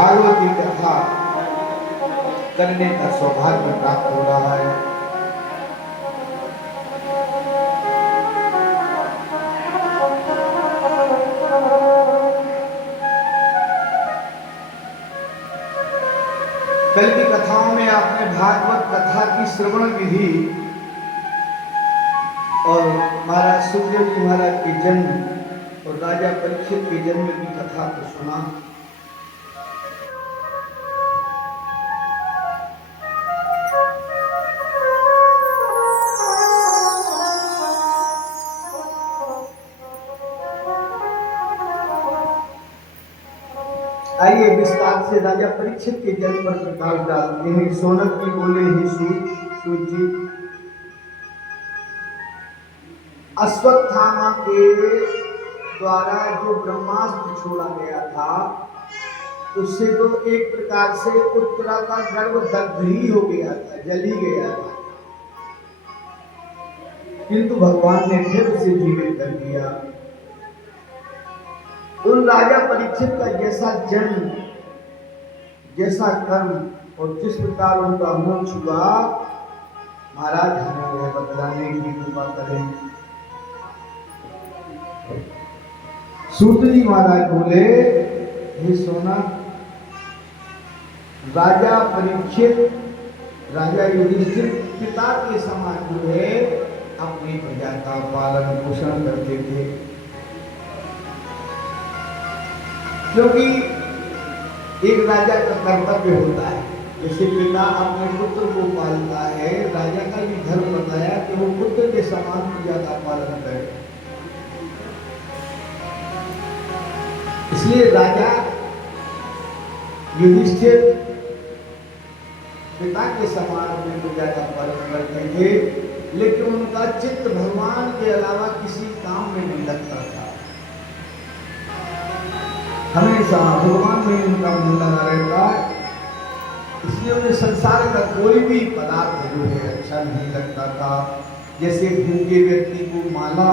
भागवत की कथा करने का सौभाग्य प्राप्त हो रहा है। कल की कथाओं में आपने भागवत कथा की श्रवण विधि और महाराज सुखदेव जी महाराज के जन्म और राजा परीक्षित के जन्म की कथा को सुना। आइए विस्तार से राजा परीक्षित के जन्म पर प्रकाश डालते हैं। सोनक की बोले ही सूत जी, अश्वत्थामा के द्वारा जो ब्रह्मास्त्र छोड़ा गया था उससे तो एक प्रकार से उत्तरा का गर्भ दग्ध ही हो गया था, जल ही गया था, किंतु भगवान ने फिर उसे जीवित कर दिया। उन राजा परीक्षित का जैसा जन्म, जैसा कर्म और जिस प्रकार उनका मोक्ष हुआ, महाराज हमें वह बतलाने की कृपा करें। सूत जी महाराज बोले, हे सोना, राजा परीक्षित राजा युधिष्ठिर पिता के समान जो है अपनी प्रजा का पालन पोषण करते थे, क्योंकि एक राजा का कर्तव्य होता है, जैसे पिता अपने पुत्र को पालता है, राजा का भी धर्म बताया कि वो पुत्र के समान प्रजा का पालन करे। इसलिए राजा युधिष्ठिर पिता के समान अपनी प्रजा का पालन करते थे, लेकिन उनका चित्त भगवान के अलावा किसी काम में नहीं लगता था। हमेशा भगवान में उनका मन लगा रहता है, इसलिए उन्हें संसार का कोई भी पदार्थ जो है अच्छा नहीं लगता था। जैसे भूखे व्यक्ति को माला,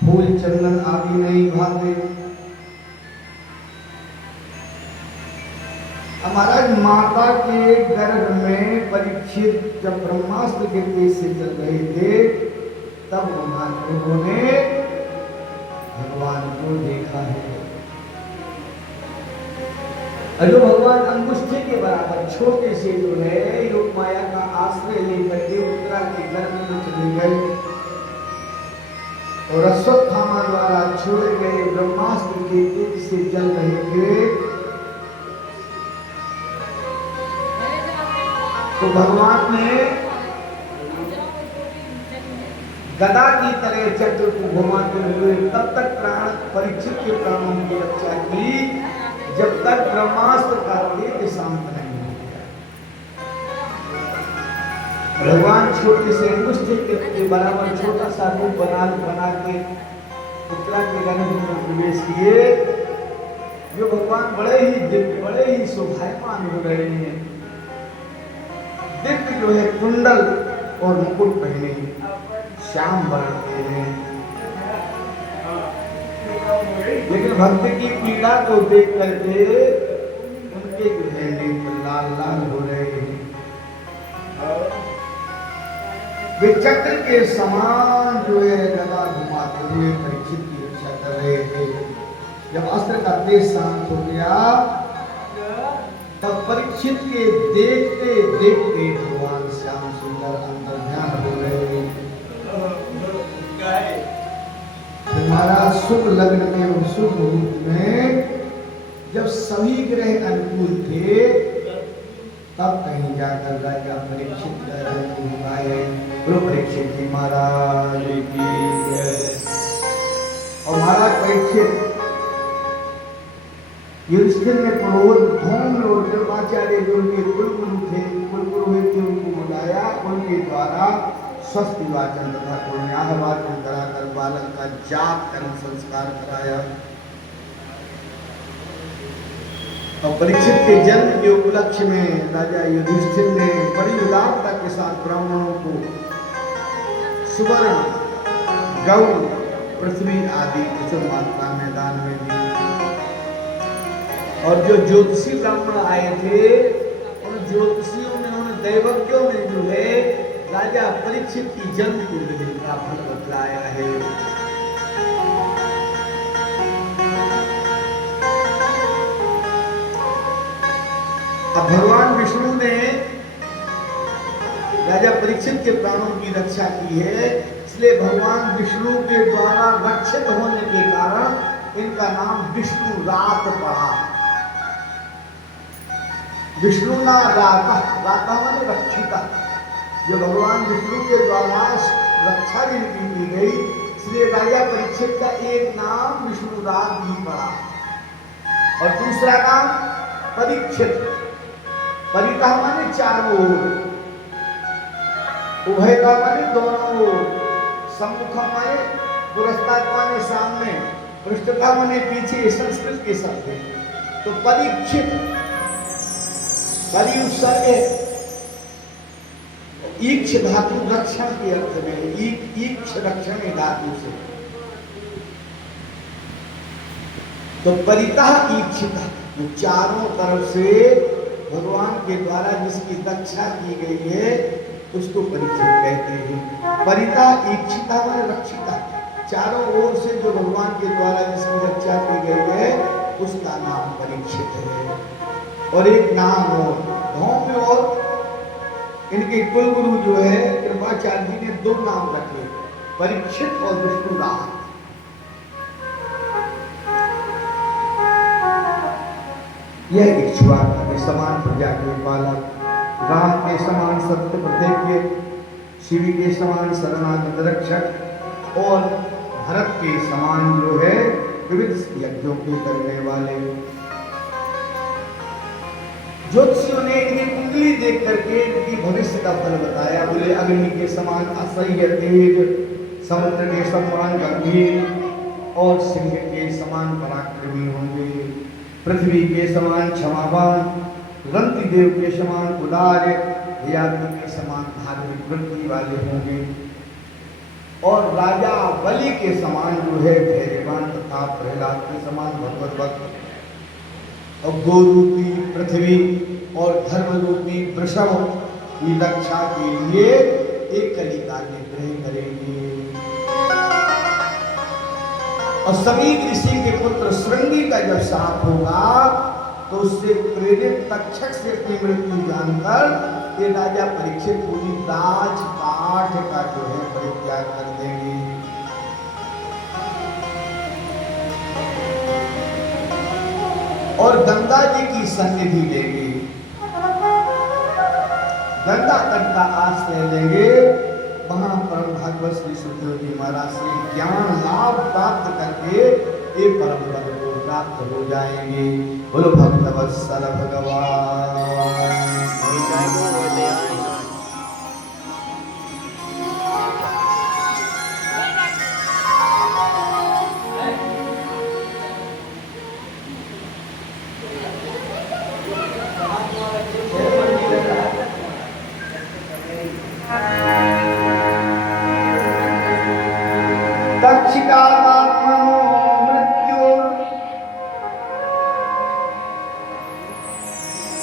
फूल, चंदन आदि नहीं भाते। हमारा माता के गर्भ में परीक्षित जब ब्रह्मास्त्र के तेज से चल रहे थे, तब उन्होंने भगवान को देखा है। जो भगवान अंगुष्ठी के बराबर छोटे से जो है योग माया का आश्रय लेकर के उत्तरा के गर्भ में चले गए और अश्वत्थामा द्वारा छोड़े गए ब्रह्मास्त्र के तेज से जल रहे थे, तो भगवान ने गदा की तरह चक्र को घुमाते हुए तब तक प्राण परीक्षित के प्राणों की रक्षा की जब तक ब्रह्मास्त्र का तेज शांत नहीं हो गया। भगवान छोटे से अंगुष्ठी के बराबर छोटा सा रूप बना के उत्तरा के गर्भ में प्रवेश किए। जो भगवान बड़े ही दिव्य, बड़े ही शोभायमान हो रहे हैं। दिव्य जो है कुंडल और मुकुट पहने, श्याम वर्ण के हैं, लेकिन भक्त की पीड़ा को देख करके उनके जो है नेत्र लाल लाल हो रहे हैं। वे चक्र के समान जो है गदा घुमाते हुए परीक्षित की रक्षा कर रहे थे। जब अस्त्र का तेज शांत हो गया, तब परीक्षित के देखते देखते भगवान श्याम सुंदर अंतर्ध्यान हो रहे। हमारा शुभ लग्न में और शुभ मुहूर्त में जब सभी ग्रह अनुकूल थे, तब कहीं जाकर राजा परीक्षित आए। गुरु परीक्षित जी महाराज की जय। और महाराज परीक्षित युधिष्ठिर ने पुरोहित धूम और कृपाचार्य जो उनके कुलगुरु थे, कुलपुरोहित थे, उनको बुलाया। उनके द्वारा स्वस्थ वाचन तथा पुण्याह वाचन कराकर बालक का जाप कर्म संस्कार कराया। और परीक्षित के जन्म के उपलक्ष्य में राजा युधिष्ठिर ने बड़ी उदारता के साथ ब्राह्मणों को सुवर्ण, गौ, पृथ्वी आदि प्रचुर मात्रा में दान में दी। और जो ज्योतिषी ब्राह्मण आए थे, उन ज्योतिषियों ने, उन दैवज्ञों ने जो है राजा परीक्षित की जन्म कुंडली का फल बतलाया है। अब भगवान विष्णु ने राजा परीक्षित के प्राणों की रक्षा की है, इसलिए भगवान विष्णु के द्वारा रक्षित होने के कारण इनका नाम विष्णु रात पड़ा। विष्णु ना राता, राता माने रक्षिता। जो भगवान विष्णु के द्वारा रक्षा जिनकी की गई, इसलिए राजा परीक्षित का एक नाम विष्णु रात भी पड़ा। और दूसरा नाम परीक्षित। परितः माने चारों ओर, उभयता माने दोनों ओर, सम्मुखा माने पुरस्ताद माने सामने, पृष्ठता माने पीछे, संस्कृत के शब्द है। तो परीक्षित, परि उपसर्ग ईक्ष धातु रक्षण के अर्थ में, ईक्ष रक्षण धातु से, तो परितः ईक्षिता, चारों तरफ से भगवान के द्वारा जिसकी रक्षा की गई है उसको परीक्षित कहते हैं। परितः ईक्षिता माने रक्षिता, चारों ओर से जो भगवान के द्वारा जिसकी रक्षा की गई है उसका नाम परीक्षित है। और एक नाम और धौम्य, और इनके कुलगुरु जो है कृपाचार्य जी ने दो नाम रखे, परीक्षित और विष्णुरात। यह इक्ष्वाकु के समान प्रजा के पालक, राम के समान सत्य प्रतिज्ञ, शिव के समान शरणागत रक्षक और भरत के समान जो है विविध यज्ञों के करने वाले। ज्योतिषियों ने इनकी कुंडली देख करके इनकी भविष्य का फल बताया। बोले अग्नि के समान असह्य तेज, समुद्र के समान गंभीर और सिंह के समान पराक्रमी होंगे, पृथ्वी के समान क्षमावान, रंति देव के समान उदार, ययाति के समान धार्मिक वृत्ति वाले होंगे, और राजा बलि के समान जो है धैर्यवान तथा प्रहलाद के समान भगवत भक्त, और गोरूपी पृथ्वी और धर्म रूपी वृषभ की रक्षा के लिए एक कलिका निग्रह करेंगे। और सभी ऋषि के पुत्र श्रृंगी का जब साप होगा तो उससे प्रेरित तक्षक से अपनी मृत्यु जानकर ये राजा परीक्षित पूरी राजपाठ का जो है परित्याग कर देंगे। और गंगा जी की सन्निधि लेंगे, गंगा तट का आश्रय लेंगे, वहां परम भागवत श्री सुखदेव जी महाराज से ज्ञान लाभ प्राप्त करके ये परम पद को प्राप्त हो जाएंगे। बोलो भक्तवत्सल भगवान।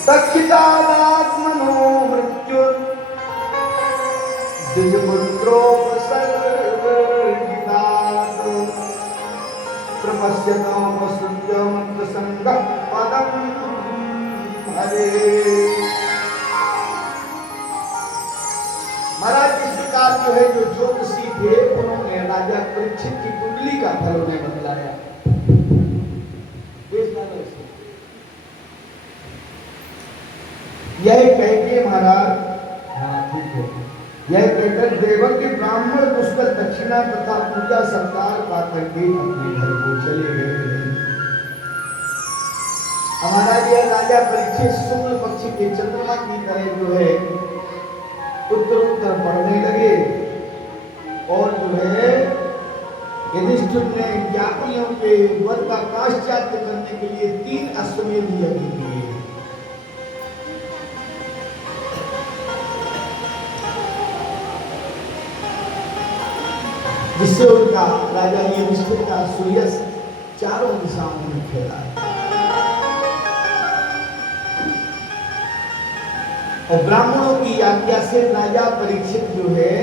तक्षितात्मनो मृत्यु द्विजपुत्रोपसर्गितात् प्रपश्यतामसुद्यमन्तसङ्गः पदं हरे। महाराज इस प्रकार जो है जो ज्योतिषी थे उन्होंने राजा परीक्षित की कुंडली का फल उन्हें बतलाया। यह कहके महाराज, हाँ ठीक है, यह कहकर देवज्ञ ब्राह्मण पुष्कर दक्षिणा तथा पूजा सत्कार पा करके अपने घर को चले गए। हमारा यह राजा परीक्षित शुक्ल पक्ष के चंद्रमा की तरह जो है उत्तर उत्तर बढ़ने लगे, और जो है युधिष्ठिर ने ज्ञातियों के वध का पाश्चात्य करने के लिए 3 अश्वमेध यज्ञ किए। जिससे उनका राजा युधिष्ठिर का सूर्य चारों दिशाओं में फैला। और ब्राह्मणों की आज्ञा से राजा परीक्षित जो है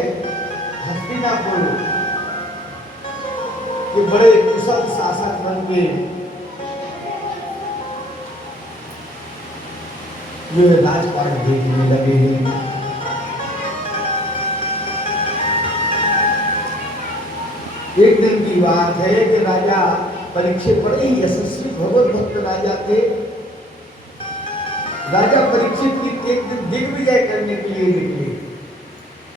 हस्तिनापुर के बड़े कुशल शासक बन के जो है राजपाट देखने लगे हैं। एक दिन की बात है कि राजा परीक्षित बड़े ही यशस्वी भगवत भक्त राजा थे। राजा परीक्षित की एक दिन दिग्विजय करने के लिए निकले।